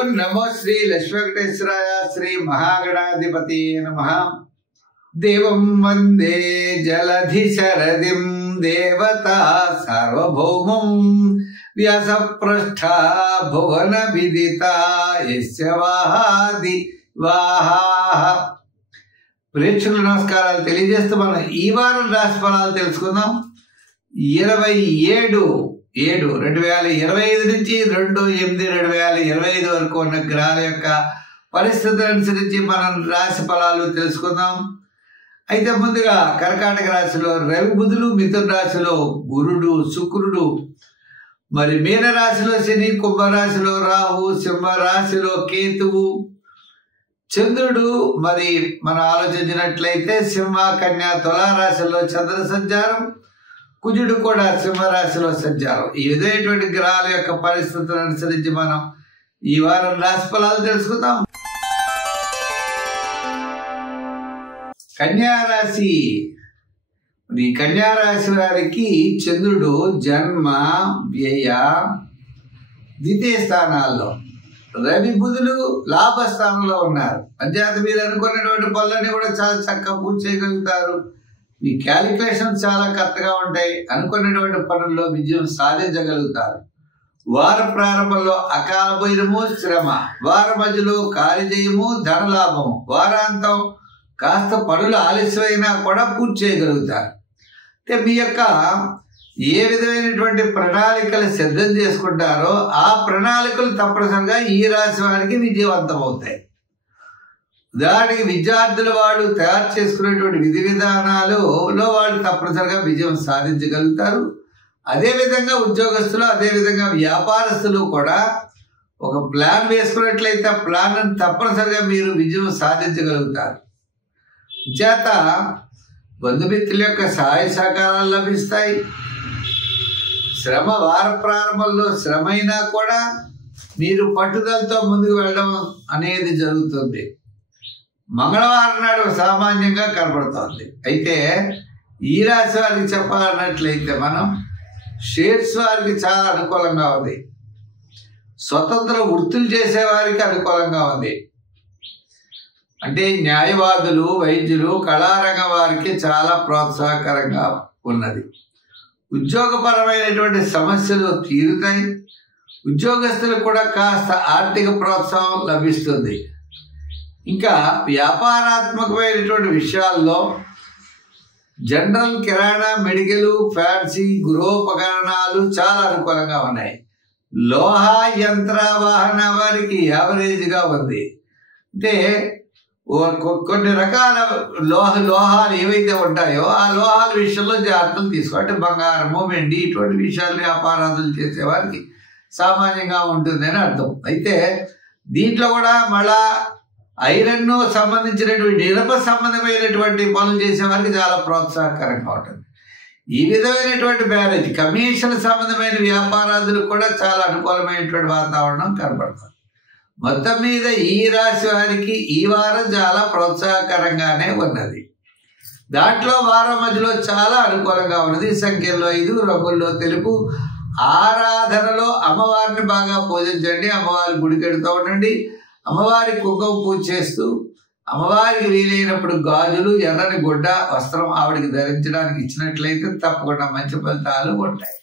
ఓం నమో శ్రీ లక్ష్మీవేంకటేశ్వరాయ శ్రీ మహాగణాధిపతి నమః. దేవం వందే జలధి శరదిం దేవతా సార్వభౌమం వ్యాసపృష్ఠ భువన విదిత యస్య వాహాది వాహాః. ప్రేక్షకులకు నమస్కారాలు తెలియజేస్తూ మనం ఈ వారం రాశి ఫలాలు తెలుసుకుందాం. 27/7/2025 నుంచి 2/8/2025 వరకు ఉన్న గ్రహాల యొక్క పరిస్థితులు అనుసరించి మనం రాశి ఫలాలు తెలుసుకుందాం. అయితే ముందుగా కర్కాటక రాశిలో రవి బుధులు, మిథున రాశిలో గురుడు శుక్రుడు, మరి మీన రాశిలో శని, కుంభరాశిలో రాహు, సింహ రాశిలో కేతువు, చంద్రుడు మరి మనం ఆలోచించినట్లయితే సింహ, కన్యా, తులా రాశిలో చంద్ర సంచారం, కుజుడు కూడా సింహరాశిలో సంచారం. ఈ విధమైనటువంటి గ్రహాల యొక్క పరిస్థితులను అనుసరించి మనం ఈ వారం రాశి ఫలాలు తెలుసుకుందాం. కన్యారాశి. ఈ కన్యారాశి వారికి చంద్రుడు జన్మ, వ్యయ, ద్వితీయ స్థానాల్లో, రవి బుధులు లాభస్థానంలో ఉన్నారు. అంచేత మీరు అనుకున్నటువంటి పనులన్నీ కూడా చాలా చక్కగా పూర్తి చేయగలుగుతారు. మీ క్యాలిక్యులేషన్స్ చాలా కరెక్ట్గా ఉంటాయి. అనుకున్నటువంటి పనుల్లో విజయం సాధించగలుగుతారు. వార ప్రారంభంలో అకాల భోజనము, శ్రమ, వార మధ్యలో కార్యజయము, ధనలాభము, వారాంతం కాస్త పనులు ఆలస్యమైనా కూడా పూర్తి చేయగలుగుతారు. అంటే మీ యొక్క ఏ విధమైనటువంటి ప్రణాళికలు సిద్ధం చేసుకుంటారో ఆ ప్రణాళికలు తప్పనిసరిగా ఈ రాశి వారికి విజయవంతం అవుతాయి. ఉదాహరణకి విద్యార్థులు వాళ్ళు తయారు చేసుకునేటువంటి విధి విధానాలలో వాళ్ళు తప్పనిసరిగా విజయం సాధించగలుగుతారు. అదేవిధంగా ఉద్యోగస్తులు, అదేవిధంగా వ్యాపారస్తులు కూడా ఒక ప్లాన్ వేసుకున్నట్లయితే ఆ ప్లాన్ తప్పనిసరిగా మీరు విజయం సాధించగలుగుతారు. చేత బంధుమిత్రుల యొక్క సహాయ సహకారాలు లభిస్తాయి. శ్రమ, వార ప్రారంభంలో శ్రమ అయినా కూడా మీరు పట్టుదలతో ముందుకు వెళ్ళడం అనేది జరుగుతుంది. మంగళవారం నాడు సామాన్యంగా కనబడుతోంది. అయితే ఈ రాశి వారికి చెప్పాలన్నట్లయితే మనం షేర్స్ వారికి చాలా అనుకూలంగా ఉంది. స్వతంత్ర వృత్తులు చేసేవారికి అనుకూలంగా ఉంది. అంటే న్యాయవాదులు, వైద్యులు, కళారంగ వారికి చాలా ప్రోత్సాహకరంగా ఉన్నది. ఉద్యోగపరమైనటువంటి సమస్యలు తీరుతాయి. ఉద్యోగస్తులకు కూడా కాస్త ఆర్థిక ప్రోత్సాహం లభిస్తుంది. ఇంకా వ్యాపారాత్మకమైనటువంటి విషయాల్లో జనరల్, కిరాణా, మెడికల్, ఫ్యాన్సీ, గృహోపకరణాలు చాలా అనుకూలంగా ఉన్నాయి. లోహ, యంత్ర, వాహన వారికి యావరేజ్గా ఉంది. అంటే కొన్ని రకాల లోహాలు ఏవైతే ఉంటాయో ఆ లోహాల విషయంలో జాగ్రత్తలు తీసుకోవాలి. అంటే బంగారము, వెండి ఇటువంటి విషయాలు వ్యాపారాలు చేసేవారికి సామాన్యంగా ఉంటుందని అర్థం. అయితే దీంట్లో కూడా మళ్ళా ఐరన్ సంబంధించినటువంటి ఇనుప సంబంధమైనటువంటి పనులు చేసేవారికి చాలా ప్రోత్సాహకరంగా ఉంటుంది. ఈ విధమైనటువంటి మ్యారేజ్, కమిషన్ సంబంధమైన వ్యాపారాదులకు కూడా చాలా అనుకూలమైనటువంటి వాతావరణం కనబడుతుంది. మొత్తం మీద ఈ రాశి వారికి ఈ వారం చాలా ప్రోత్సాహకరంగానే ఉన్నది. దాంట్లో వారం మధ్యలో చాలా అనుకూలంగా ఉన్నది. సంఖ్యల్లో 5, రంగుల్లో తెలుపు. ఆరాధనలో అమ్మవారిని బాగా పూజించండి. అమ్మవారి గుడికెడుతూ ఉండండి. అమ్మవారి కుంకుమ పూజ చేస్తూ అమ్మవారికి వీలైనప్పుడు గాజులు, ఎర్రని గుడ్డ వస్త్రం ఆవిడికి ధరించడానికి ఇచ్చినట్లయితే తప్పకుండా మంచి ఫలితాలు ఉంటాయి.